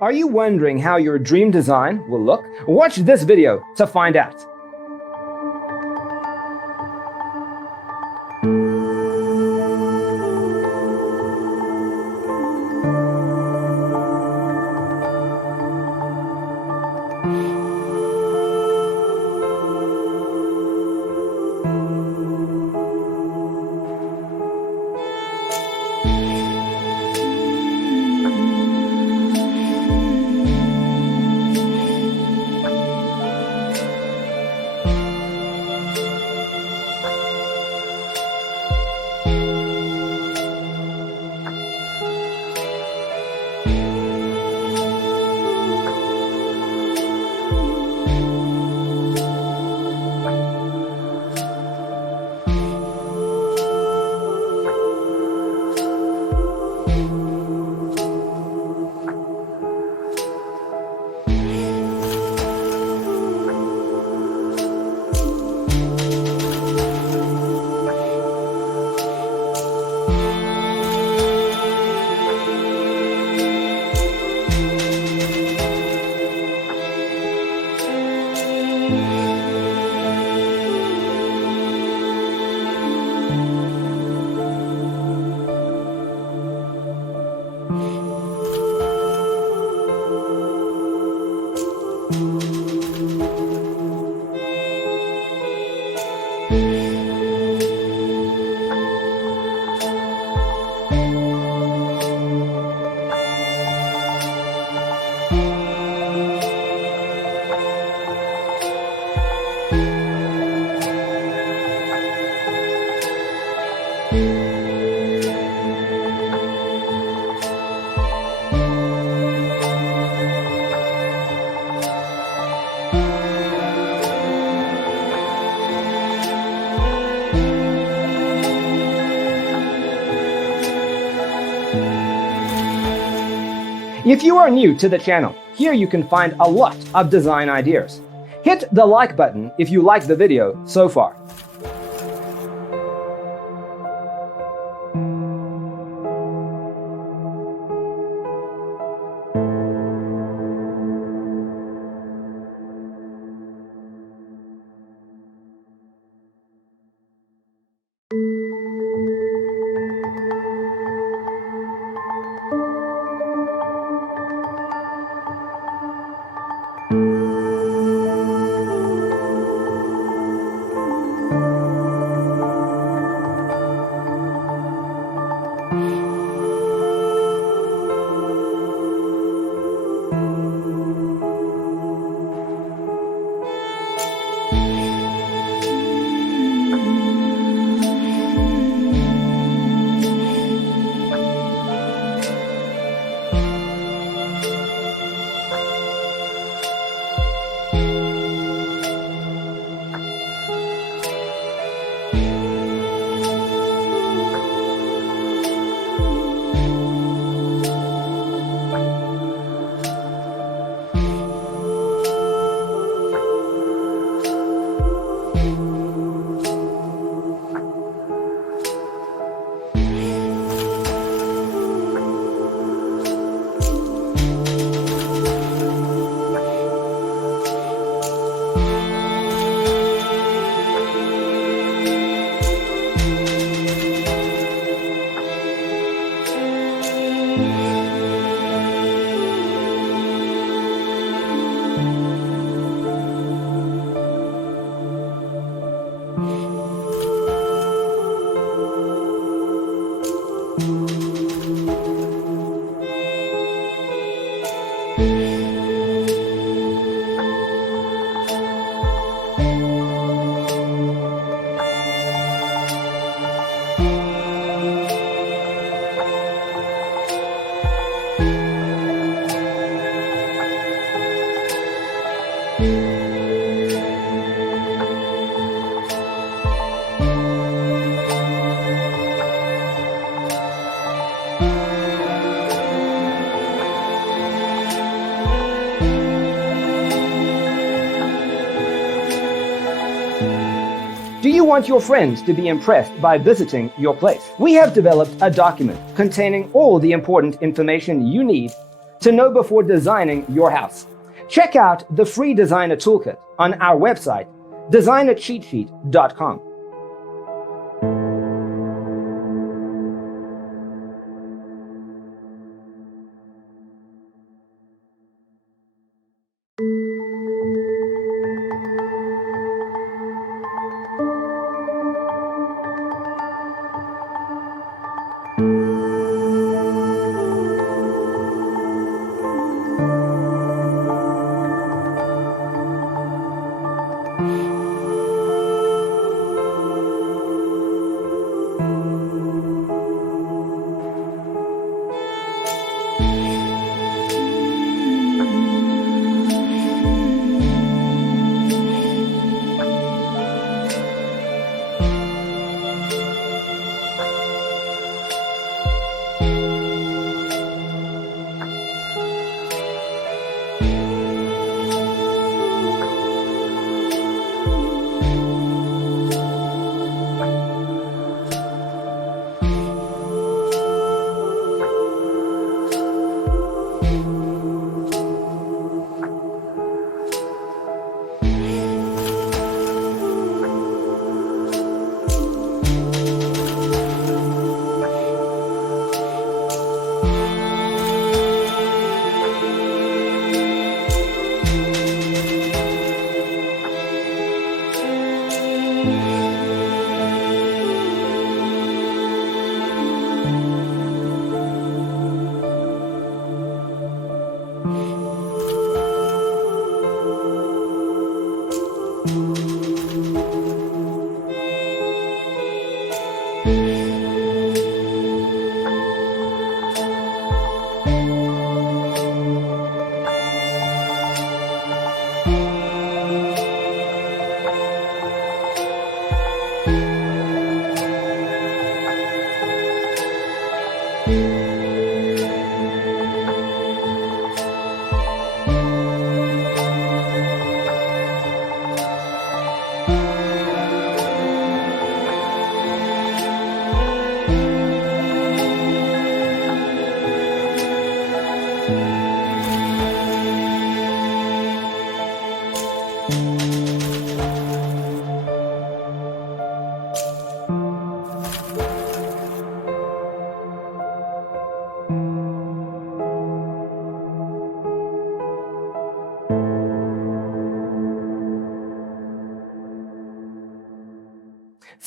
Are you wondering how your dream design will look? Watch this video to find out. If you are new to the channel, here you can find a lot of design ideas. Hit the like button if you like the video so far. Do you want your friends to be impressed by visiting your place? We have developed a document containing all the important information you need to know before designing your house. Check out the free designer toolkit on our website, designercheatsheet.com.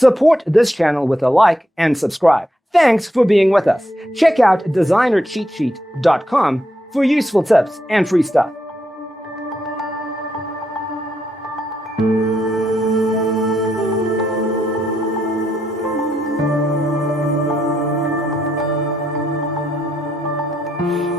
Support this channel with a like and subscribe. Thanks for being with us. Check out designercheatsheet.com for useful tips and free stuff. Mm-hmm.